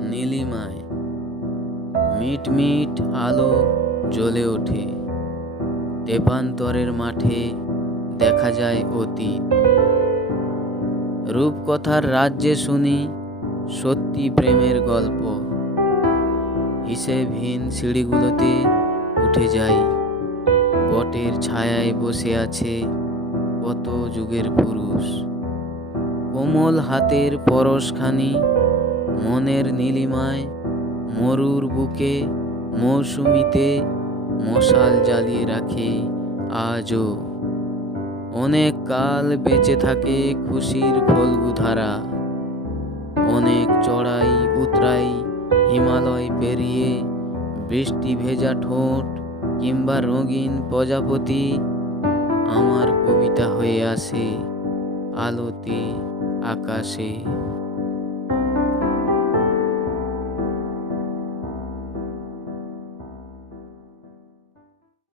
নীলিমায়। Meet meet আলো জ্বলে ওঠে। তেপান্তরের মাঠে দেখা যায় অতীত। রূপকথার রাজ্যে শুনি সত্যি প্রেমের গল্প। হিসেবহীন সিঁড়িগুলোতে উঠে যাই। বটের ছায়ায় বসে আছে কত যুগের পুরুষ। কোমল হাতের পরশখানি মনের নীলিমায়, মরুর বুকে মৌসুমিতে মশাল জ্বালিয়ে রাখে আজও। অনেক কাল বেঁচে থাকে খুশির ফলগুধারা। অনেক চড়াই উতরাই হিমালয় পেরিয়ে বৃষ্টি ভেজা ঠোঁট কিংবা রঙিন প্রজাপতি আমার কবিতা হয়ে আসে আলোতে, আকাশে।